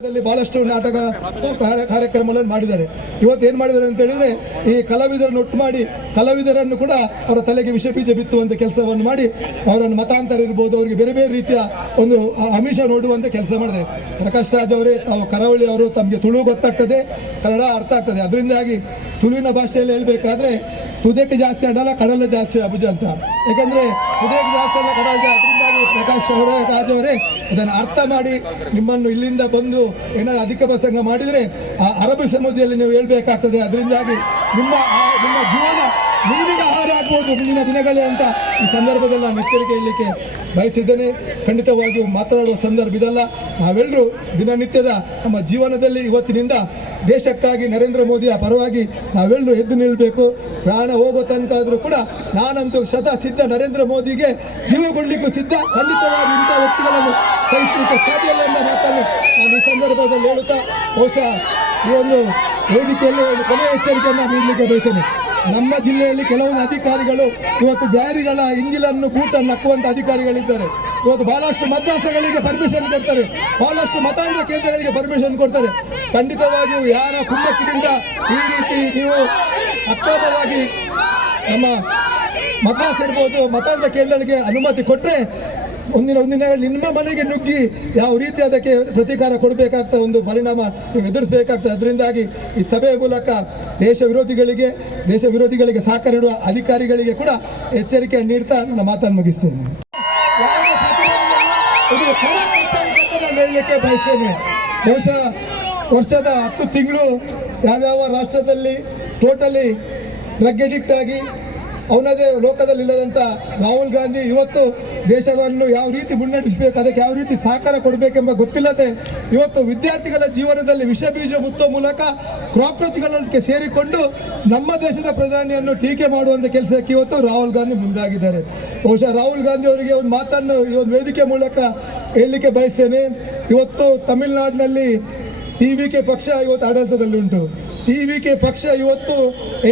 ಬಹಳಷ್ಟು ನಾಟಕ ಕಾರ್ಯಕ್ರಮಗಳನ್ನು ಮಾಡಿದ್ದಾರೆ. ಇವತ್ತು ಏನು ಮಾಡಿದ್ದಾರೆ ಅಂತ ಹೇಳಿದ್ರೆ, ಈ ಕಲಾವಿದರನ್ನು ಒಟ್ಟು ಮಾಡಿ ಕಲಾವಿದರನ್ನು ಕೂಡ ಅವರ ತಲೆಗೆ ವಿಷ ಬೀಜ ಬಿತ್ತುವಂಥ ಕೆಲಸವನ್ನು ಮಾಡಿ ಅವರನ್ನು ಮತಾಂತರ ಇರ್ಬೋದು, ಅವರಿಗೆ ಬೇರೆ ಬೇರೆ ರೀತಿಯ ಒಂದು ಆಮಿಷ ನೋಡುವಂಥ ಕೆಲಸ ಮಾಡಿದ್ದಾರೆ. ಪ್ರಕಾಶ್ ರಾಜ್ ಅವರೇ, ತಾವು ಕರಾವಳಿ ಅವರು, ತಮಗೆ ತುಳು ಗೊತ್ತಾಗ್ತದೆ, ಕನ್ನಡ ಅರ್ಥ ಆಗ್ತದೆ. ಅದರಿಂದಾಗಿ ತುಳುವಿನ ಭಾಷೆಯಲ್ಲಿ ಹೇಳಬೇಕಾದ್ರೆ ತುದೇಕೆ ಜಾಸ್ತಿ ಅಡಲ, ಕಡಲ ಜಾಸ್ತಿ ಅಬುಜ ಅಂತ. ಯಾಕಂದರೆ ತುದೇಕೆ ಜಾಸ್ತಿ ಅಲ್ಲ, ಕಡಲ ಜಾಸ್ತಿ. ಅದರಿಂದಾಗಿ ಪ್ರಕಾಶ್ ಅವರೇ, ರಾಜ್ ಅವರೇ ಅದನ್ನು ಅರ್ಥ ಮಾಡಿ ನಿಮ್ಮನ್ನು ಇಲ್ಲಿಂದ ಬಂದು ಏನಾದ್ರು ಅಧಿಕ ಪ್ರಸಂಗ ಮಾಡಿದರೆ ಆ ಅರಬ್ಬಿ ಸಮುದ್ರದಲ್ಲಿ ನೀವು ಹೇಳ್ಬೇಕಾಗ್ತದೆ. ಅದರಿಂದಾಗಿ ನಿಮ್ಮ ಜೀವನ ಮೀನಿಗೆ ಆಹಾರ ಆಗ್ಬೋದು ಮುಂದಿನ ದಿನಗಳೇ ಅಂತ ಈ ಸಂದರ್ಭದಲ್ಲಿ ನಾನು ಎಚ್ಚರಿಕೆ ಹೇಳಲಿಕ್ಕೆ ಬಯಸಿದ್ದೇನೆ. ಖಂಡಿತವಾಗಿಯೂ ಮಾತನಾಡುವ ಸಂದರ್ಭ ಇದಲ್ಲ. ನಾವೆಲ್ಲರೂ ದಿನನಿತ್ಯದ ನಮ್ಮ ಜೀವನದಲ್ಲಿ ಇವತ್ತಿನಿಂದ ದೇಶಕ್ಕಾಗಿ ನರೇಂದ್ರ ಮೋದಿಯ ಪರವಾಗಿ ನಾವೆಲ್ಲರೂ ಎದ್ದು ನಿಲ್ಲಬೇಕು. ಪ್ರಾಣ ಹೋಗೋ ತನಕ ಆದರೂ ಕೂಡ ನಾನಂತೂ ಸಿದ್ಧ, ನರೇಂದ್ರ ಮೋದಿಗೆ ಜೀವ ಕೊಡಲಿಕ್ಕೂ ಸಿದ್ಧ. ಖಂಡಿತವಾಗಿ ಇಂಥ ವ್ಯಕ್ತಿಗಳನ್ನು ಸಹಿಸಲಿಕ್ಕೆ ಸಾಧ್ಯ ಇಲ್ಲ ಎಂಬ ಮಾತನ್ನು ನಾನು ಈ ಸಂದರ್ಭದಲ್ಲಿ ಹೇಳುತ್ತಾ, ಬಹುಶಃ ಈ ಒಂದು ವೇದಿಕೆಯಲ್ಲಿ ಒಂದು ಕೊನೆಯ ಎಚ್ಚರಿಕೆಯನ್ನು ನೀಡಲಿಕ್ಕೆ ಬಯಸ್ತೇನೆ. ನಮ್ಮ ಜಿಲ್ಲೆಯಲ್ಲಿ ಕೆಲವೊಂದು ಅಧಿಕಾರಿಗಳು ಇವತ್ತು ಬ್ಯಾರಿಗಳ ಇಂಜಿಲನ್ನು ಬೂಟನ್ನು ಹಾಕುವಂಥ ಅಧಿಕಾರಿಗಳಿದ್ದಾರೆ. ಇವತ್ತು ಬಹಳಷ್ಟು ಮದ್ರಾಸಗಳಿಗೆ ಪರ್ಮಿಷನ್ ಕೊಡ್ತಾರೆ, ಬಹಳಷ್ಟು ಮತಾಂತರ ಕೇಂದ್ರಗಳಿಗೆ ಪರ್ಮಿಷನ್ ಕೊಡ್ತಾರೆ. ಖಂಡಿತವಾಗಿಯೂ ಯಾರ ಕುಮ್ಮಕ್ಕಿನಿಂದ ಈ ರೀತಿ ನೀವು ಅಕ್ರಮವಾಗಿ ನಮ್ಮ ಮದ್ರಾಸ್ ಇರ್ಬೋದು ಮತಾಂತರ ಕೇಂದ್ರಗಳಿಗೆ ಅನುಮತಿ ಕೊಟ್ಟರೆ ಒಂದಿನ ನಿಮ್ಮ ಮನೆಗೆ ನುಗ್ಗಿ ಯಾವ ರೀತಿ ಅದಕ್ಕೆ ಪ್ರತೀಕಾರ ಕೊಡಬೇಕಾಗ್ತದೆ, ಒಂದು ಪರಿಣಾಮ ನೀವು ಎದುರಿಸಬೇಕಾಗ್ತದೆ. ಅದರಿಂದಾಗಿ ಈ ಸಭೆಯ ಮೂಲಕ ದೇಶ ವಿರೋಧಿಗಳಿಗೆ ಸಹಕಾರ ನೀಡುವ ಅಧಿಕಾರಿಗಳಿಗೆ ಕೂಡ ಎಚ್ಚರಿಕೆಯನ್ನು ನೀಡ್ತಾ ನನ್ನ ಮಾತನ್ನು ಮುಗಿಸ್ತೇನೆ. ಯಾವ ಇದು ಖಡಕ್ ಎಚ್ಚರಿಕೆ ನಾನು ಹೇಳಲಿಕ್ಕೆ ಬಯಸ್ತೇನೆ. ಬಹುಶಃ ವರ್ಷದ 10 ತಿಂಗಳು ಯಾವ್ಯಾವ ರಾಷ್ಟ್ರದಲ್ಲಿ ಟೋಟಲಿ ಡ್ರಗ್ ಅಡಿಕ್ಟ್ ಆಗಿ ಅವನದೇ ಲೋಕದಲ್ಲಿ ಇಲ್ಲದಂಥ ರಾಹುಲ್ ಗಾಂಧಿ ಇವತ್ತು ದೇಶವನ್ನು ಯಾವ ರೀತಿ ಮುನ್ನಡೆಸಬೇಕು, ಅದಕ್ಕೆ ಯಾವ ರೀತಿ ಸಹಕಾರ ಕೊಡಬೇಕೆಂಬ ಗೊತ್ತಿಲ್ಲದೆ ಇವತ್ತು ವಿದ್ಯಾರ್ಥಿಗಳ ಜೀವನದಲ್ಲಿ ವಿಷ ಬೀಜ ಮುತ್ತುವ ಮೂಲಕ ಕಾಕ್ರೋಚ್ಗಳಕ್ಕೆ ಸೇರಿಕೊಂಡು ನಮ್ಮ ದೇಶದ ಪ್ರಧಾನಿಯನ್ನು ಟೀಕೆ ಮಾಡುವಂಥ ಕೆಲಸಕ್ಕೆ ಇವತ್ತು ರಾಹುಲ್ ಗಾಂಧಿ ಮುಂದಾಗಿದ್ದಾರೆ. ಬಹುಶಃ ರಾಹುಲ್ ಗಾಂಧಿ ಅವರಿಗೆ ಒಂದು ಮಾತನ್ನು ಈ ಒಂದು ವೇದಿಕೆ ಮೂಲಕ ಹೇಳಲಿಕ್ಕೆ ಬಯಸ್ತೇನೆ. ಇವತ್ತು ತಮಿಳುನಾಡಿನಲ್ಲಿ ಟಿವಿಕೆ ಪಕ್ಷ ಇವತ್ತು ಆಡಳಿತದಲ್ಲಿ ಉಂಟು. ಟಿವಿಕೆ ಪಕ್ಷ ಇವತ್ತು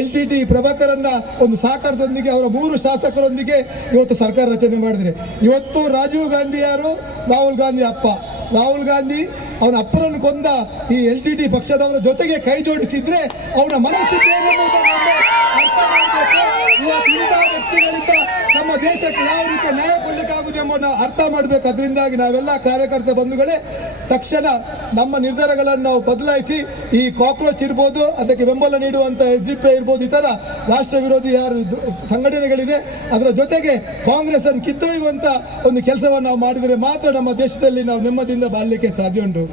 LTT ಪ್ರಭಾಕರನ್ನ ಒಂದು ಸಹಕಾರದೊಂದಿಗೆ ಅವರ 3 ಶಾಸಕರೊಂದಿಗೆ ಇವತ್ತು ಸರ್ಕಾರ ರಚನೆ ಮಾಡಿದರೆ, ಇವತ್ತು ರಾಜೀವ್ ಗಾಂಧಿ ಯಾರು? ರಾಹುಲ್ ಗಾಂಧಿ ಅಪ್ಪ. ರಾಹುಲ್ ಗಾಂಧಿ ಅವನ ಅಪ್ಪನನ್ನು ಕೊಂದ ಈ LTT ಪಕ್ಷದವರ ಜೊತೆಗೆ ಕೈ ಜೋಡಿಸಿದ್ರೆ ಅವನ ಮನಸ್ಥಿತಿ ಏನೆಂಬುದನ್ನು ಅರ್ಥ ಮಾಡಬೇಕು. ಇವತ್ತು ಇಂತಹ ವ್ಯಕ್ತಿಗಳಿಂದ ನಮ್ಮ ದೇಶಕ್ಕೆ ಯಾವ ರೀತಿ ನ್ಯಾಯ ಕೊಡಲಿಕ್ಕಾಗುವುದು ಎಂಬುದನ್ನು ಅರ್ಥ ಮಾಡಬೇಕು. ಅದರಿಂದಾಗಿ ನಾವೆಲ್ಲ ಕಾರ್ಯಕರ್ತ ಬಂಧುಗಳೇ ತಕ್ಷಣ ನಮ್ಮ ನಿರ್ಧಾರಗಳನ್ನು ನಾವು ಬದಲಾಯಿಸಿ ಈ ಕಾಕ್ರೋಚ್ ಇರ್ಬೋದು, ಅದಕ್ಕೆ ಬೆಂಬಲ ನೀಡುವಂಥ SDP ಇರ್ಬೋದು, ಇತರ ರಾಷ್ಟ್ರ ವಿರೋಧಿ ಯಾರು ಸಂಘಟನೆಗಳಿದೆ ಅದರ ಜೊತೆಗೆ ಕಾಂಗ್ರೆಸ್ ಅನ್ನು ಕಿತ್ತೊಯ್ಯುವಂಥ ಒಂದು ಕೆಲಸವನ್ನು ನಾವು ಮಾಡಿದರೆ ಮಾತ್ರ ನಮ್ಮ ದೇಶದಲ್ಲಿ ನಾವು ನೆಮ್ಮದಿಯಿಂದ ಬಾಳಲಿಕ್ಕೆ ಸಾಧ್ಯ ಉಂಟು.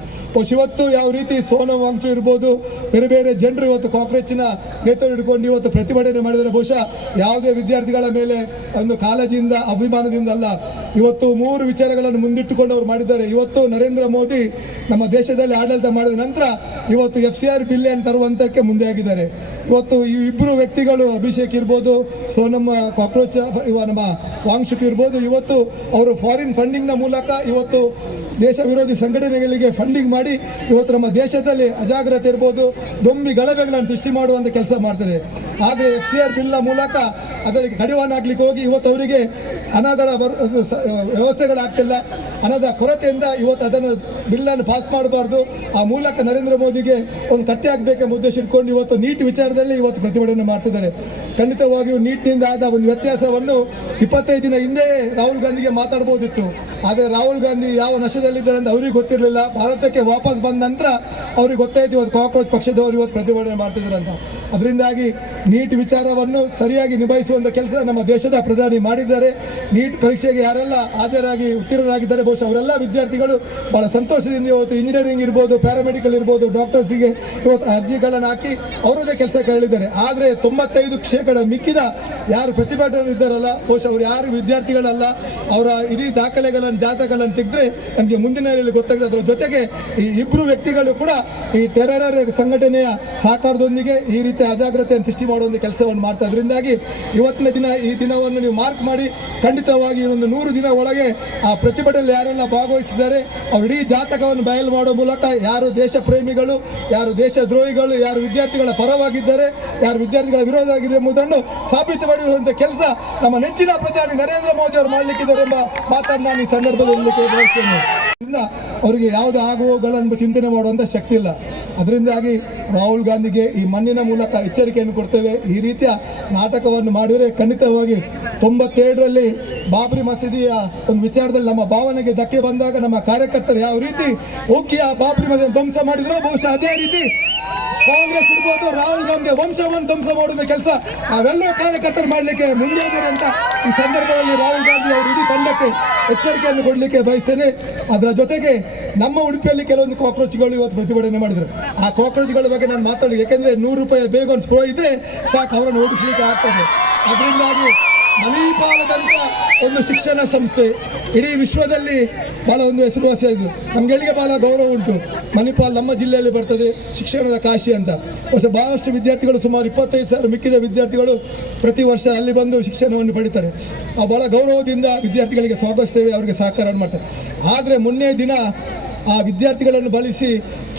ಇವತ್ತು ಯಾವ ರೀತಿ ಸೋನಂ ವಾಂಗ್ಚುಕ್ ಇರ್ಬೋದು, ಬೇರೆ ಬೇರೆ ಜನರು ಇವತ್ತು ಕಾಂಗ್ರೆಸ್ಸಿನ ನೇತೃತ್ವ ಹಿಡ್ಕೊಂಡು ಇವತ್ತು ಪ್ರತಿಭಟನೆ ಮಾಡಿದರೆ ಬಹುಶಃ ಯಾವುದೇ ವಿದ್ಯಾರ್ಥಿಗಳ ಮೇಲೆ ಒಂದು ಕಾಳಜಿಯಿಂದ ಅಭಿಮಾನದಿಂದ ಅಲ್ಲ. ಇವತ್ತು 3 ವಿಚಾರಗಳನ್ನು ಮುಂದಿಟ್ಟುಕೊಂಡು ಅವರು ಮಾಡಿದ್ದಾರೆ. ಇವತ್ತು ನರೇಂದ್ರ ಮೋದಿ ನಮ್ಮ ದೇಶದಲ್ಲಿ ಆಡಳಿತ ಮಾಡಿದ ನಂತರ ಇವತ್ತು FCR ಬಿಲ್ ಅನ್ನು ತರುವಂತಕ್ಕೆ ಮುಂದೆ ಆಗಿದ್ದಾರೆ. ಇವತ್ತು ಈ ಇಬ್ಬರು ವ್ಯಕ್ತಿಗಳು, ಅಭಿಷೇಕ್ ಇರ್ಬೋದು, ಸೋನಂ ಕಾಕ್ರೋಚ್ ನಮ್ಮ ವಾಂಗ್ಚುಕ್ ಇರ್ಬೋದು, ಇವತ್ತು ಅವರು ಫಾರಿನ್ ಫಂಡಿಂಗ್ನ ಮೂಲಕ ಇವತ್ತು ದೇಶ ವಿರೋಧಿ ಸಂಘಟನೆಗಳಿಗೆ ಫಂಡಿಂಗ್ ಮಾಡಿ ಇವತ್ತು ನಮ್ಮ ದೇಶದಲ್ಲಿ ಅಜಾಗ್ರತೆ ಇರ್ಬೋದು, ದೊಂಬಿ ಗಲಭೆಗಳನ್ನು ಸೃಷ್ಟಿ ಮಾಡುವಂಥ ಕೆಲಸ ಮಾಡ್ತಾರೆ. ಆದರೆ FCR ಬಿಲ್ನ ಮೂಲಕ ಅದಕ್ಕೆ ಕಡಿವಾಣ ಹಾಕ್ಲಿಕ್ಕೆ ಹೋಗಿ ಇವತ್ತು ಅವರಿಗೆ ಹಣಗಳ ವ್ಯವಸ್ಥೆಗಳಾಗ್ತಿಲ್ಲ. ಹಣದ ಕೊರತೆಯಿಂದ ಇವತ್ತು ಅದನ್ನು ಬಿಲ್ಲನ್ನು ಪಾಸ್ ಮಾಡಬಾರ್ದು, ಆ ಮೂಲಕ ನರೇಂದ್ರ ಮೋದಿಗೆ ಒಂದು ಕಟ್ಟೆ ಹಾಕಬೇಕೆಂಬ ಉದ್ದೇಶ ಇಟ್ಕೊಂಡು ಇವತ್ತು ನೀಟ್ ವಿಚಾರದಲ್ಲಿ ಇವತ್ತು ಪ್ರತಿಭಟನೆ ಮಾಡ್ತಿದ್ದಾರೆ. ಖಂಡಿತವಾಗಿಯೂ ನೀಟ್ನಿಂದ ಆದ ಒಂದು ವ್ಯತ್ಯಾಸವನ್ನು 25 ದಿನ ಹಿಂದೆ ರಾಹುಲ್ ಗಾಂಧಿಗೆ ಮಾತಾಡ್ಬೋದಿತ್ತು. ಆದರೆ ರಾಹುಲ್ ಗಾಂಧಿ ಯಾವ ನಶೆದಲ್ಲಿದ್ದಾರೆ ಅಂತ ಅವ್ರಿಗೆ ಗೊತ್ತಿರಲಿಲ್ಲ. ಭಾರತಕ್ಕೆ ವಾಪಸ್ ಬಂದ ನಂತರ ಅವ್ರಿಗೆ ಗೊತ್ತಾಯ್ತು ಇವತ್ತು ಕಾಕ್ರೋಚ್ ಪಕ್ಷದವರು ಇವತ್ತು ಪ್ರತಿಭಟನೆ ಮಾಡ್ತಿದ್ದಾರೆ ಅಂತ. ಅದರಿಂದಾಗಿ ನೀಟ್ ವಿಚಾರವನ್ನು ಸರಿಯಾಗಿ ನಿಭಾಯಿಸುವಂಥ ಕೆಲಸ ನಮ್ಮ ದೇಶದ ಪ್ರಧಾನಿ ಮಾಡಿದ್ದಾರೆ. ನೀಟ್ ಪರೀಕ್ಷೆಗೆ ಯಾರೆಲ್ಲ ಹಾಜರಾಗಿ ಉತ್ತೀರ್ಣರಾಗಿದ್ದಾರೆ ಬಹುಶಃ ಅವರೆಲ್ಲ ವಿದ್ಯಾರ್ಥಿಗಳು ಬಹಳ ಸಂತೋಷದಿಂದ ಇವತ್ತು ಇಂಜಿನಿಯರಿಂಗ್ ಇರ್ಬೋದು, ಪ್ಯಾರಾಮೆಡಿಕಲ್ ಇರ್ಬೋದು, ಡಾಕ್ಟರ್ಸಿಗೆ ಇವತ್ತು ಅರ್ಜಿಗಳನ್ನು ಹಾಕಿ ಅವರದೇ ಕೆಲಸ ಕೇಳಿದ್ದಾರೆ. ಆದರೆ 95% ಮಿಕ್ಕಿದ ಯಾರು ಪ್ರತಿಭಟನೆ ಇದ್ದಾರಲ್ಲ ಬಹುಶಃ ಅವ್ರು ಯಾರು ವಿದ್ಯಾರ್ಥಿಗಳಲ್ಲ. ಅವರ ಇಡೀ ದಾಖಲೆಗಳನ್ನು ಜಾತಕಗಳನ್ನು ತೆಗೆದ್ರೆ ನಮಗೆ ಮುಂದಿನ ಗೊತ್ತಾಗಿದೆ. ಅದರ ಜೊತೆಗೆ ಈ ಇಬ್ಬರು ವ್ಯಕ್ತಿಗಳು ಕೂಡ ಈ ಟೆರರ್ ಸಂಘಟನೆಯ ಸಹಕಾರದೊಂದಿಗೆ ಈ ರೀತಿ ಅಜಾಗ್ರತೆಯನ್ನು ಸೃಷ್ಟಿ ಮಾಡುವಂಥ ಕೆಲಸವನ್ನು ಮಾಡ್ತಾ. ಅದರಿಂದಾಗಿ ಇವತ್ತಿನ ದಿನ ಈ ದಿನವನ್ನು ನೀವು ಮಾರ್ಕ್ ಮಾಡಿ ಖಂಡಿತವಾಗಿ ಒಂದು 100 ದಿನ ಒಳಗೆ ಆ ಪ್ರತಿಭಟನೆಯಲ್ಲಿ ಯಾರೆಲ್ಲ ಭಾಗವಹಿಸಿದ್ದಾರೆ ಅವ್ರ ಇಡೀ ಜಾತಕವನ್ನು ಬಯಲು ಮಾಡುವ ಮೂಲಕ ಯಾರು ದೇಶ ಪ್ರೇಮಿಗಳು, ಯಾರು ದೇಶ ದ್ರೋಹಿಗಳು, ಯಾರು ವಿದ್ಯಾರ್ಥಿಗಳ ಪರವಾಗಿದ್ದಾರೆ, ಯಾರು ವಿದ್ಯಾರ್ಥಿಗಳ ವಿರೋಧವಾಗಿದೆ ಎಂಬುದನ್ನು ಸಾಬೀತುಪಡಿಸುವಂಥ ಕೆಲಸ ನಮ್ಮ ನೆಚ್ಚಿನ ಪ್ರಧಾನಿ ನರೇಂದ್ರ ಮೋದಿ ಅವರು ಮಾಡಲಿಕ್ಕಿದ್ದಾರೆ ಎಂಬ ಮಾತನ್ನು ನಾನು ಈ ಸಂದರ್ಭದಲ್ಲಿ ಬಯಸ್ತೇನೆ. ಅವರಿಗೆ ಯಾವುದೇ ಆಗುವಗಳನ್ನು ಚಿಂತನೆ ಮಾಡುವಂಥ ಶಕ್ತಿ ಇಲ್ಲ. ಅದರಿಂದಾಗಿ ರಾಹುಲ್ ಗಾಂಧಿಗೆ ಈ ಮಣ್ಣಿನ ಮೂಲಕ ಎಚ್ಚರಿಕೆಯನ್ನು ಕೊಡ್ತೇವೆ. ಈ ರೀತಿಯ ನಾಟಕವನ್ನು ಮಾಡಿದರೆ ಖಂಡಿತವಾಗಿ 97ರಲ್ಲಿ ಬಾಬ್ರಿ ಮಸೀದಿಯ ಒಂದು ವಿಚಾರದಲ್ಲಿ ನಮ್ಮ ಭಾವನೆಗೆ ಧಕ್ಕೆ ಬಂದಾಗ ನಮ್ಮ ಕಾರ್ಯಕರ್ತರು ಯಾವ ರೀತಿ ಹೋಗಿ ಆ ಬಾಬ್ರಿ ಮಸೀದಿ ಧ್ವಂಸ ಮಾಡಿದ್ರು, ಬಹುಶಃ ಅದೇ ರೀತಿ ಕಾಂಗ್ರೆಸ್ ಇರ್ಬೋದು, ರಾಹುಲ್ ಗಾಂಧಿ ವಂಶವನ್ನು ಧ್ವಂಸ ಮಾಡುವ ಕೆಲಸ ನಾವೆಲ್ಲರೂ ಕಾರ್ಯಕರ್ತರು ಮಾಡಲಿಕ್ಕೆ ಮುಂದೆ ಇದ್ದಾರೆ ಅಂತ ಈ ಸಂದರ್ಭದಲ್ಲಿ ರಾಹುಲ್ ಗಾಂಧಿ ಅವರು ಇಡೀ ತಂಡಕ್ಕೆ ಎಚ್ಚರಿಕೆಯನ್ನು ಕೊಡಲಿಕ್ಕೆ ಬಯಸ್ತೇನೆ. ಅದರ ಜೊತೆಗೆ ನಮ್ಮ ಉಡುಪಿಯಲ್ಲಿ ಕೆಲವೊಂದು ಕಾಕ್ರೋಚ್ಗಳು ಇವತ್ತು ಪ್ರತಿಭಟನೆ ಮಾಡಿದ್ರು. ಆ ಕಾಕ್ರೋಚ್ಗಳ ಬಗ್ಗೆ ನಾನು ಮಾತಾಡಿ, ಯಾಕೆಂದ್ರೆ ₹100 ಬೇಗ ಒಂದು ಸ್ಪ್ರೋ ಇದ್ರೆ ಸಾಕು, ಅವರನ್ನು ಓಡಿಸಲಿಕ್ಕೆ ಆಗ್ತದೆ. ಅದರಿಂದಾಗಿ ಮಣಿಪಾಲದಂತ ಒಂದು ಶಿಕ್ಷಣ ಸಂಸ್ಥೆ ಇಡೀ ವಿಶ್ವದಲ್ಲಿ ಬಹಳ ಒಂದು ಹೆಸರುವಾಸಿಯಾಯಿತು. ನಮ್ಗಳಿಗೆ ಬಹಳ ಗೌರವ ಉಂಟು. ಮಣಿಪಾಲ್ ನಮ್ಮ ಜಿಲ್ಲೆಯಲ್ಲಿ ಬರ್ತದೆ, ಶಿಕ್ಷಣದ ಕಾಶಿ ಅಂತ. ಬಹಳಷ್ಟು ವಿದ್ಯಾರ್ಥಿಗಳು, ಸುಮಾರು 25,000 ಮಿಕ್ಕಿದ ವಿದ್ಯಾರ್ಥಿಗಳು ಪ್ರತಿ ವರ್ಷ ಅಲ್ಲಿ ಬಂದು ಶಿಕ್ಷಣವನ್ನು ಪಡಿತಾರೆ. ಬಹಳ ಗೌರವದಿಂದ ವಿದ್ಯಾರ್ಥಿಗಳಿಗೆ ಸ್ವಾಗತಿಸ್ತೇವೆ, ಅವರಿಗೆ ಸಹಕಾರ ಮಾಡ್ತಾರೆ. ಆದರೆ ಮೊನ್ನೆ ದಿನ ಆ ವಿದ್ಯಾರ್ಥಿಗಳನ್ನು ಬಳಸಿ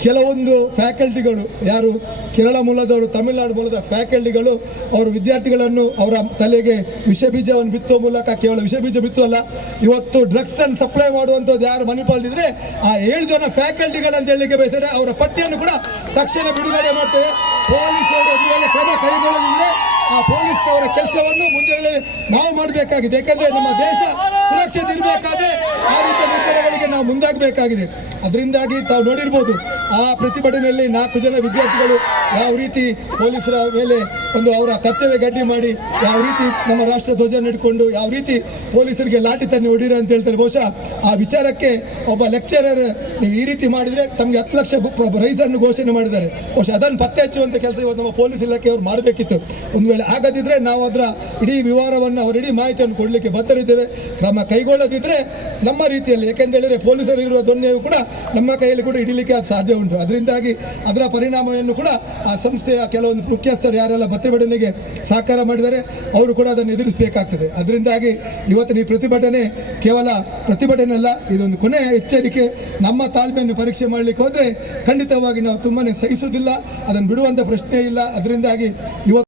ಕೆಲವೊಂದು ಫ್ಯಾಕಲ್ಟಿಗಳು, ಯಾರು ಕೇರಳ ಮೂಲದವರು, ತಮಿಳುನಾಡು ಮೂಲದ ಫ್ಯಾಕಲ್ಟಿಗಳು ಅವರು ವಿದ್ಯಾರ್ಥಿಗಳನ್ನು ಅವರ ತಲೆಗೆ ವಿಷಬೀಜವನ್ನು ಬಿತ್ತುವ ಮೂಲಕ, ಕೇವಲ ವಿಷಬೀಜ ಬಿತ್ತುವಲ್ಲ, ಇವತ್ತು ಡ್ರಗ್ಸ್ ಅನ್ನು ಸಪ್ಲೈ ಮಾಡುವಂಥದ್ದು ಯಾರು ಮಣಿಪಾಲ್ದಿದ್ರೆ ಆ 7 ಜನ ಫ್ಯಾಕಲ್ಟಿಗಳಂತ ಹೇಳಲಿಕ್ಕೆ ಬಯಸಿದರೆ ಅವರ ಪಟ್ಟಿಯನ್ನು ಕೂಡ ತಕ್ಷಣ ಬಿಡುಗಡೆ ಮಾಡ್ತೇವೆ. ಪೊಲೀಸರು ಒಂದು ವೇಳೆ ಕ್ರಮ ಕೈಗೊಳ್ಳದಿದ್ರೆ ಆ ಪೊಲೀಸ್ನವರ ಕೆಲಸವನ್ನು ಮುಂದೆ ನಾವು ಮಾಡಬೇಕಾಗಿದೆ. ಯಾಕಂದ್ರೆ ನಮ್ಮ ದೇಶ ಸುರಕ್ಷತೆ ಇರಬೇಕಾದ್ರೆ ಆ ರೀತಿಯ ನಿರ್ಧಾರಗಳಿಗೆ ನಾವು ಮುಂದಾಗಬೇಕಾಗಿದೆ. ಅದರಿಂದಾಗಿ ತಾವು ನೋಡಿರ್ಬೋದು, ಆ ಪ್ರತಿಭಟನೆಯಲ್ಲಿ 4 ಜನ ವಿದ್ಯಾರ್ಥಿಗಳು ಯಾವ ರೀತಿ ಪೊಲೀಸರ ಮೇಲೆ ಒಂದು ಅವರ ಕರ್ತವ್ಯ ಗಡ್ಡಿ ಮಾಡಿ, ಯಾವ ರೀತಿ ನಮ್ಮ ರಾಷ್ಟ್ರ ಧ್ವಜ ಹಿಡ್ಕೊಂಡು ಯಾವ ರೀತಿ ಪೊಲೀಸರಿಗೆ ಲಾಠಿ ತನ್ನಿ ಹೊಡೀರ ಅಂತ ಹೇಳ್ತಾರೆ. ಬಹುಶಃ ಆ ವಿಚಾರಕ್ಕೆ ಒಬ್ಬ ಲೆಕ್ಚರರ್ ನೀವು ಈ ರೀತಿ ಮಾಡಿದರೆ ತಮಗೆ 10 ಲಕ್ಷ ಪ್ರೈಸ್ ಅನ್ನು ಘೋಷಣೆ ಮಾಡಿದ್ದಾರೆ. ಬಹುಶಃ ಅದನ್ನು ಪತ್ತೆ ಹಚ್ಚುವಂಥ ಕೆಲಸ ಇವತ್ತು ನಮ್ಮ ಪೊಲೀಸ್ ಇಲಾಖೆಯವರು ಮಾಡಬೇಕಿತ್ತು. ಒಂದು ವೇಳೆ ಆಗದಿದ್ದರೆ ನಾವು ಅದರ ಇಡೀ ವಿವರವನ್ನು, ಅವರ ಇಡೀ ಮಾಹಿತಿಯನ್ನು ಕೊಡಲಿಕ್ಕೆ ಬದ್ಧರಿದ್ದೇವೆ. ಕ್ರಮ ಕೈಗೊಳ್ಳದಿದ್ದರೆ ನಮ್ಮ ರೀತಿಯಲ್ಲಿ, ಯಾಕೆಂತ ಹೇಳಿದರೆ ಪೊಲೀಸರಿರುವ ದೊಣ್ಣೆಯು ಕೂಡ ನಮ್ಮ ಕೈಯಲ್ಲಿ ಕೂಡ ಹಿಡಿಲಿಕ್ಕೆ ಅದು ಸಾಧ್ಯ ಉಂಟು. ಅದರಿಂದಾಗಿ ಅದರ ಪರಿಣಾಮವನ್ನು ಕೂಡ ಆ ಸಂಸ್ಥೆಯ ಕೆಲವೊಂದು ಮುಖ್ಯಸ್ಥರು ಯಾರೆಲ್ಲ ಪ್ರತಿಭಟನೆಗೆ ಸಹಕಾರ ಮಾಡಿದ್ದಾರೆ ಅವರು ಕೂಡ ಅದನ್ನು ಎದುರಿಸಬೇಕಾಗ್ತದೆ. ಅದರಿಂದಾಗಿ ಇವತ್ತಿನ ಈ ಪ್ರತಿಭಟನೆ ಕೇವಲ ಪ್ರತಿಭಟನೆ ಅಲ್ಲ, ಇದೊಂದು ಕೊನೆಯ ಎಚ್ಚರಿಕೆ. ನಮ್ಮ ತಾಳ್ಮೆಯನ್ನು ಪರೀಕ್ಷೆ ಮಾಡಲಿಕ್ಕೆ ಹೋದರೆ ಖಂಡಿತವಾಗಿ ನಾವು ತುಂಬನೇ ಸಹಿಸುವುದಿಲ್ಲ, ಅದನ್ನು ಬಿಡುವಂಥ ಪ್ರಶ್ನೆ ಇಲ್ಲ. ಅದರಿಂದಾಗಿ ಇವತ್ತು